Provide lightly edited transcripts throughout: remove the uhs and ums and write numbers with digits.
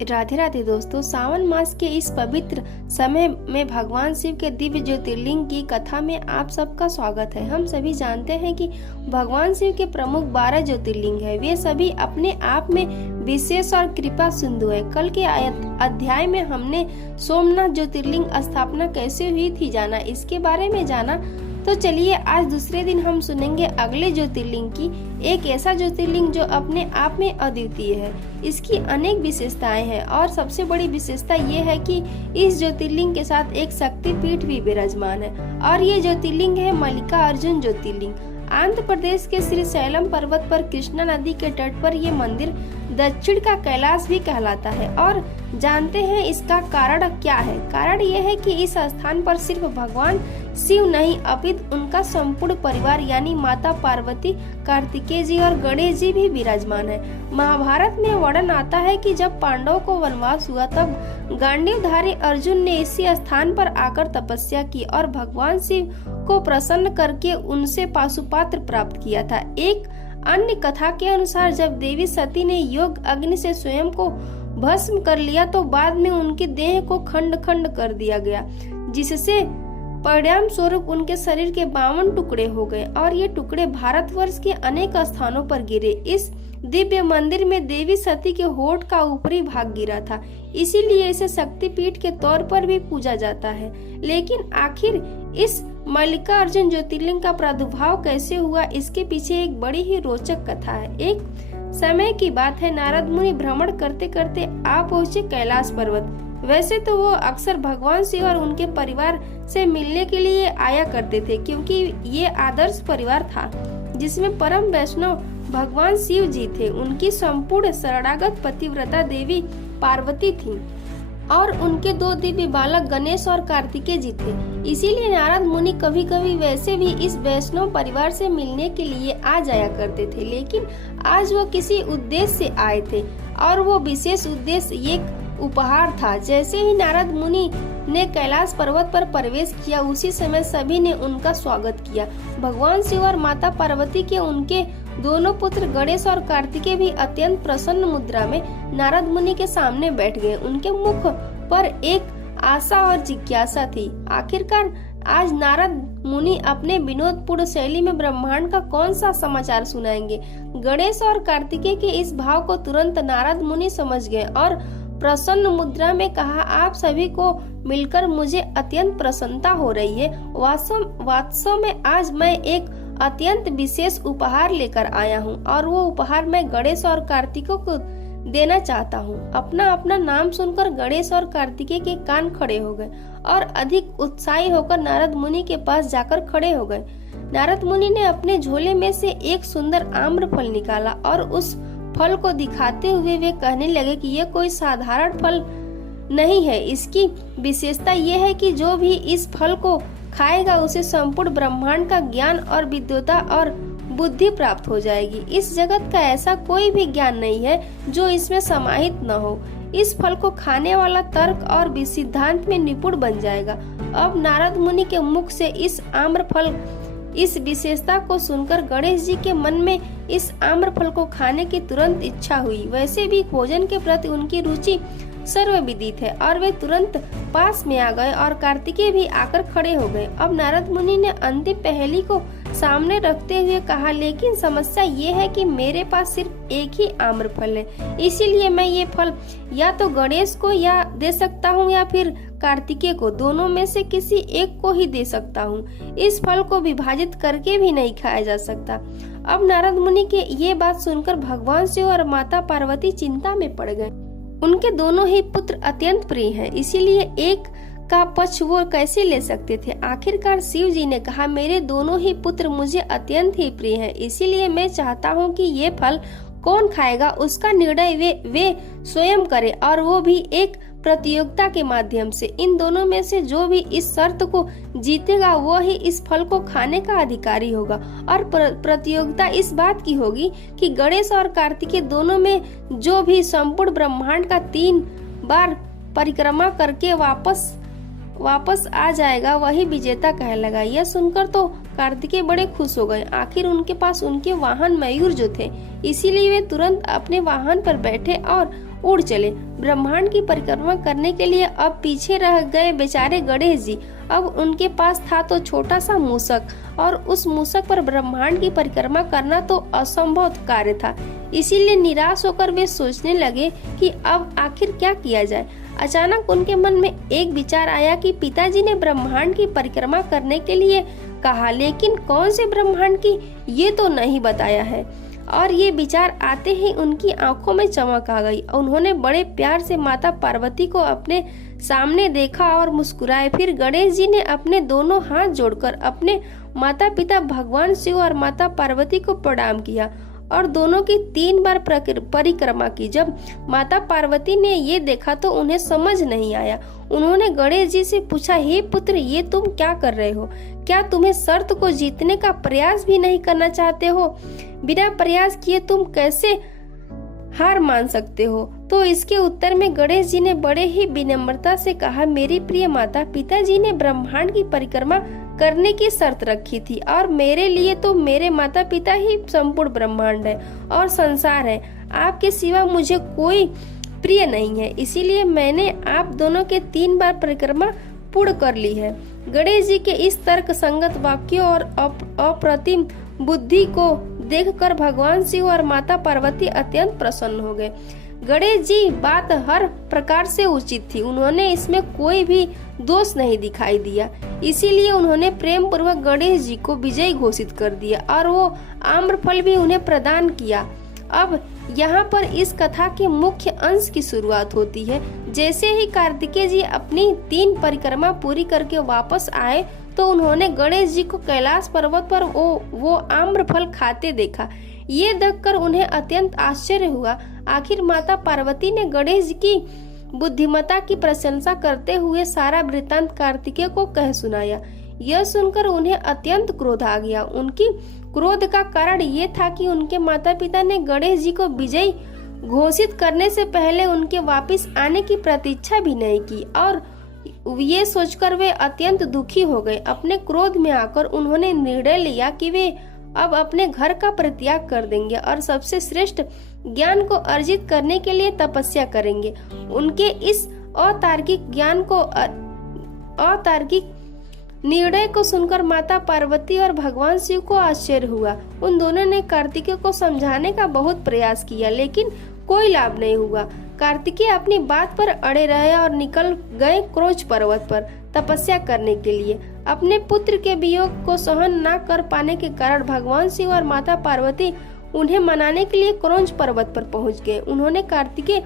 राधे राधे दोस्तों, सावन मास के इस पवित्र समय में भगवान शिव के दिव्य ज्योतिर्लिंग की कथा में आप सबका स्वागत है। हम सभी जानते हैं कि भगवान शिव के प्रमुख 12 ज्योतिर्लिंग है। वे सभी अपने आप में विशेष और कृपा सिंधु है। कल के अध्याय में हमने सोमनाथ ज्योतिर्लिंग स्थापना कैसे हुई थी जाना, इसके बारे में जाना। तो चलिए आज दूसरे दिन हम सुनेंगे अगले ज्योतिर्लिंग की, एक ऐसा ज्योतिर्लिंग जो अपने आप में अद्वितीय है। इसकी अनेक विशेषताएं हैं और सबसे बड़ी विशेषता ये है कि इस ज्योतिर्लिंग के साथ एक शक्तिपीठ भी विराजमान है और ये ज्योतिर्लिंग है मल्लिकार्जुन ज्योतिर्लिंग। आंध्र प्रदेश के श्रीशैलम पर्वत पर कृष्णा नदी के तट पर ये मंदिर दक्षिण का कैलाश भी कहलाता है। और जानते हैं इसका कारण क्या है। कारण यह है कि इस स्थान पर सिर्फ भगवान शिव नहीं अपितु उनका संपूर्ण परिवार यानी माता पार्वती, कार्तिकेय जी और गणेश जी भी विराजमान है। महाभारत में वर्णन आता है कि जब पांडवों को वनवास हुआ तब गांडीवधारी अर्जुन ने इसी स्थान पर आकर तपस्या की और भगवान शिव को प्रसन्न करके उनसे पाशुपात्र प्राप्त किया था। एक अन्य कथा के अनुसार जब देवी सती ने योग अग्नि से स्वयं को भस्म कर लिया तो बाद में उनकी देह को खंड खंड कर दिया गया, जिससे परिणाम स्वरूप उनके शरीर के 52 टुकड़े हो गए और ये टुकड़े भारतवर्ष के अनेक स्थानों पर गिरे। इस दिव्य मंदिर में देवी सती के होठ का ऊपरी भाग गिरा था, इसीलिए इसे शक्तिपीठ के तौर पर भी पूजा जाता है। लेकिन आखिर इस मल्लिकार्जुन ज्योतिर्लिंग का प्रादुर्भाव कैसे हुआ, इसके पीछे एक बड़ी ही रोचक कथा है। एक समय की बात है, नारद मुनि भ्रमण करते करते आ पहुँचे कैलाश पर्वत। वैसे तो वो अक्सर भगवान शिव और उनके परिवार से मिलने के लिए आया करते थे, क्योंकि ये आदर्श परिवार था जिसमें परम वैष्णव भगवान शिव जी थे। उनकी संपूर्ण शरणागत पतिव्रता देवी पार्वती थी और उनके 2 दिव्य बालक गणेश और कार्तिकेय जी थे। इसीलिए नारद मुनि कभी कभी वैसे भी इस वैष्णव परिवार से मिलने के लिए आ जाया करते थे। लेकिन आज वो किसी उद्देश्य से आए थे और वो विशेष उद्देश्य एक उपहार था। जैसे ही नारद मुनि ने कैलाश पर्वत पर प्रवेश किया उसी समय सभी ने उनका स्वागत किया। भगवान शिव और माता पार्वती के उनके दोनों पुत्र गणेश और कार्तिकेय भी अत्यंत प्रसन्न मुद्रा में नारद मुनि के सामने बैठ गए। उनके मुख पर एक आशा और जिज्ञासा थी। आखिरकार आज नारद मुनि अपने विनोदपूर्ण शैली में ब्रह्मांड का कौन सा समाचार सुनाएंगे। गणेश और कार्तिकेय के इस भाव को तुरंत नारद मुनि समझ गए और प्रसन्न मुद्रा में कहा, आप सभी को मिलकर मुझे अत्यंत प्रसन्नता हो रही है। वास्तव में आज मैं एक अत्यंत विशेष उपहार लेकर आया हूँ और वो उपहार मैं गणेश और कार्तिकेय को देना चाहता हूँ। अपना अपना नाम सुनकर गणेश और कार्तिकेय के कान खड़े हो गए और अधिक उत्साही होकर नारद मुनि के पास जाकर खड़े हो गए। नारद मुनि ने अपने झोले में से एक सुंदर आम्र फल निकाला और उस फल को दिखाते हुए वे कहने लगे कि यह कोई साधारण फल नहीं है। इसकी विशेषता यह है कि जो भी इस फल को खाएगा उसे संपूर्ण ब्रह्मांड का ज्ञान और विद्वता और बुद्धि प्राप्त हो जाएगी। इस जगत का ऐसा कोई भी ज्ञान नहीं है जो इसमें समाहित न हो। इस फल को खाने वाला तर्क और सिद्धांत में निपुण बन जाएगा। अब नारद मुनि के मुख से इस आम्र फल इस विशेषता को सुनकर गणेश जी के मन में इस आम्र फल को खाने की तुरंत इच्छा हुई। वैसे भी भोजन के प्रति उनकी रुचि सर्वविदित है और वे तुरंत पास में आ गए और कार्तिकेय भी आकर खड़े हो गए। अब नारद मुनि ने अंतिम पहेली को सामने रखते हुए कहा, लेकिन समस्या ये है कि मेरे पास सिर्फ एक ही आम्र फल है, इसीलिए मैं ये फल या तो गणेश को या दे सकता हूँ या फिर कार्तिकेय को, दोनों में से किसी एक को ही दे सकता हूँ। इस फल को विभाजित करके भी नहीं खाया जा सकता। अब नारद मुनि के ये बात सुनकर भगवान शिव और माता पार्वती चिंता में पड़ गए। उनके दोनों ही पुत्र अत्यंत प्रिय हैं, इसीलिए एक का पक्ष वो कैसे ले सकते थे। आखिरकार शिव जी ने कहा, मेरे दोनों ही पुत्र मुझे अत्यंत ही प्रिय हैं, इसीलिए मैं चाहता हूँ कि ये फल कौन खाएगा उसका निर्णय वे स्वयं करें और वो भी एक प्रतियोगिता के माध्यम से। इन दोनों में से जो भी इस शर्त को जीतेगा वो ही इस फल को खाने का अधिकारी होगा। और प्रतियोगिता इस बात की होगी कि गणेश और कार्तिकेय दोनों में जो भी संपूर्ण ब्रह्मांड का 3 बार परिक्रमा करके वापस आ जाएगा वही विजेता कहलाएगा। यह सुनकर तो कार्तिकेय बड़े खुश हो गए। आखिर उनके पास उनके वाहन मयूर जो थे, इसीलिए वे तुरंत अपने वाहन पर बैठे और उड़ चले। ब्रह्मांड की परिक्रमा करने के लिए अब पीछे रह गए बेचारे गणेश जी। अब उनके पास था तो छोटा सा मूषक, और उस मूषक पर ब्रह्मांड की परिक्रमा करना तो असंभव कार्य था। इसीलिए निराश होकर वे सोचने लगे कि अब आखिर क्या किया जाए। अचानक उनके मन में एक विचार आया कि पिताजी ने ब्रह्मांड की परिक्रमा करने के लिए कहा, लेकिन कौन से ब्रह्मांड की ये तो नहीं बताया है। और ये विचार आते ही उनकी आंखों में चमक आ गई। उन्होंने बड़े प्यार से माता पार्वती को अपने सामने देखा और मुस्कुराए। फिर गणेश जी ने अपने दोनों हाथ जोड़कर अपने माता पिता भगवान शिव और माता पार्वती को प्रणाम किया और दोनों की 3 बार परिक्रमा की। जब माता पार्वती ने ये देखा तो उन्हें समझ नहीं आया। उन्होंने गणेश जी से पूछा, हे पुत्र, ये तुम क्या कर रहे हो? क्या तुम्हें शर्त को जीतने का प्रयास भी नहीं करना चाहते हो? बिना प्रयास किए तुम कैसे हार मान सकते हो? तो इसके उत्तर में गणेश जी ने बड़े ही विनम्रता से कहा, मेरी प्रिय माता, पिताजी ने ब्रह्मांड की परिक्रमा करने की शर्त रखी थी और मेरे लिए तो मेरे माता पिता ही संपूर्ण ब्रह्मांड है और संसार है। आपके सिवा मुझे कोई प्रिय नहीं है, इसीलिए मैंने आप दोनों के 3 बार परिक्रमा पूर्ण कर ली है। गणेश जी के इस तर्क संगत वाक्यों और अप्रतिम बुद्धि को देखकर भगवान शिव और माता पार्वती अत्यंत प्रसन्न हो गए। गणेश जी बात हर प्रकार से उचित थी, उन्होंने इसमें कोई भी दोष नहीं दिखाई दिया। इसीलिए उन्होंने प्रेम पूर्वक गणेश जी को विजयी घोषित कर दिया और वो आम्रफल भी उन्हें प्रदान किया। अब यहाँ पर इस कथा के मुख्य अंश की शुरुआत होती है। जैसे ही कार्तिकेय जी अपनी 3 परिक्रमा पूरी करके वापस आए तो उन्होंने गणेश जी को कैलाश पर्वत पर वो आम्रफल खाते देखा। ये देखकर उन्हें अत्यंत आश्चर्य हुआ। आखिर माता पार्वती ने गणेश जी की बुद्धिमत्ता की प्रशंसा करते हुए सारा वृत्तांत कार्तिकेय को कह सुनाया। यह सुनकर उन्हें अत्यंत क्रोध आ गया। उनकी क्रोध का कारण ये था कि उनके माता पिता ने गणेश जी को विजयी घोषित करने से पहले उनके वापस आने की प्रतीक्षा भी नहीं की, और ये सोचकर वे अत्यंत दुखी हो गए। अपने क्रोध में आकर उन्होंने निर्णय लिया कि वे अब अपने घर का परित्याग कर देंगे और सबसे श्रेष्ठ ज्ञान को अर्जित करने के लिए तपस्या करेंगे। उनके इस अतार्किक निर्णय को सुनकर माता पार्वती और भगवान शिव को आश्चर्य हुआ। उन दोनों ने कार्तिकेय को समझाने का बहुत प्रयास किया, लेकिन कोई लाभ नहीं हुआ। कार्तिकेय अपनी बात पर अड़े रहे और निकल गए क्रोच पर्वत पर तपस्या करने के लिए। अपने पुत्र के वियोग को सहन न कर पाने के कारण भगवान शिव और माता पार्वती उन्हें मनाने के लिए क्रोच पर्वत पर पहुंच गए। उन्होंने कार्तिकेय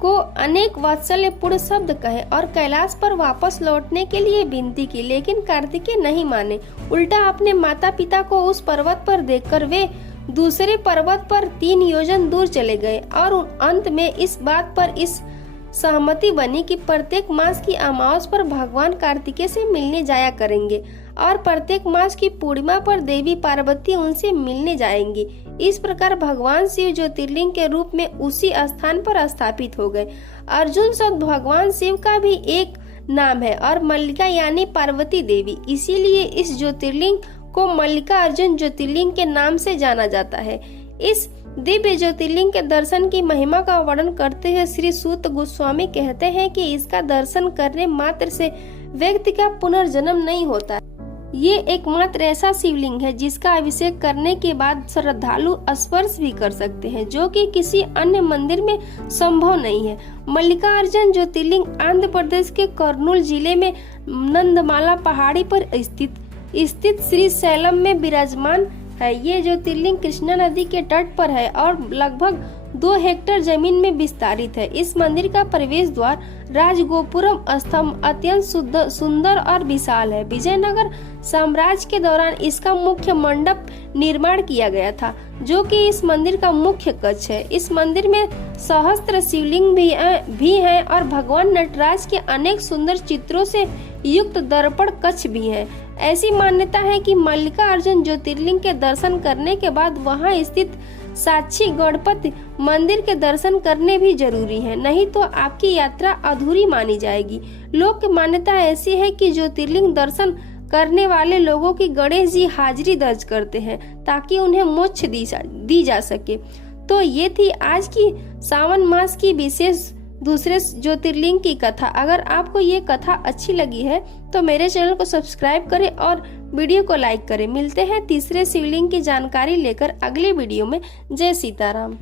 को अनेक वात्सल्यपूर्ण शब्द कहे और कैलाश पर वापस लौटने के लिए विनती की, लेकिन कार्तिकेय नहीं माने। उल्टा अपने माता पिता को उस पर्वत पर देखकर वे दूसरे पर्वत पर 3 योजन दूर चले गए और अंत में इस बात पर इस सहमति बनी कि प्रत्येक मास की अमावस पर भगवान कार्तिकेय से मिलने जाया करेंगे और प्रत्येक मास की पूर्णिमा पर देवी पार्वती उनसे मिलने जाएंगी। इस प्रकार भगवान शिव ज्योतिर्लिंग के रूप में उसी स्थान पर स्थापित हो गए। अर्जुन शब्द भगवान शिव का भी एक नाम है और मल्लिका यानी पार्वती देवी, इसीलिए इस ज्योतिर्लिंग को मल्लिका अर्जुन ज्योतिर्लिंग के नाम से जाना जाता है। इस दिव्य ज्योतिर्लिंग के दर्शन की महिमा का वर्णन करते हुए श्री सूत गोस्वामी कहते हैं कि इसका दर्शन करने मात्र से व्यक्ति का पुनर्जन्म नहीं होता। ये एकमात्र ऐसा शिवलिंग है जिसका अभिषेक करने के बाद श्रद्धालु स्पर्श भी कर सकते हैं, जो कि किसी अन्य मंदिर में संभव नहीं है। मल्लिकार्जुन ज्योतिर्लिंग आंध्र प्रदेश के कर्नूल जिले में नंदमाला पहाड़ी पर स्थित श्री शैलम में विराजमान है। ये ज्योतिर्लिंग कृष्णा नदी के तट पर है और लगभग 2 हेक्टेयर जमीन में विस्तारित है। इस मंदिर का प्रवेश द्वार राजगोपुरम स्तंभ अत्यंत सुंदर और विशाल है। विजयनगर साम्राज्य के दौरान इसका मुख्य मंडप निर्माण किया गया था, जो कि इस मंदिर का मुख्य कक्ष है। इस मंदिर में सहस्त्र शिवलिंग भी हैं और भगवान नटराज के अनेक सुंदर चित्रों से युक्त दर्पण कक्ष भी है। ऐसी मान्यता है कि मल्लिकार्जुन ज्योतिर्लिंग के दर्शन करने के बाद वहां स्थित साक्षी गणपति मंदिर के दर्शन करने भी जरूरी है, नहीं तो आपकी यात्रा अधूरी मानी जाएगी। लोक मान्यता ऐसी है कि ज्योतिर्लिंग दर्शन करने वाले लोगों की गणेश जी हाजिरी दर्ज करते हैं ताकि उन्हें मोक्ष दी जा सके। तो ये थी आज की सावन मास की विशेष दूसरे ज्योतिर्लिंग की कथा। अगर आपको ये कथा अच्छी लगी है तो मेरे चैनल को सब्सक्राइब करें और वीडियो को लाइक करें। मिलते हैं तीसरे शिवलिंग की जानकारी लेकर अगले वीडियो में। जय सीताराम।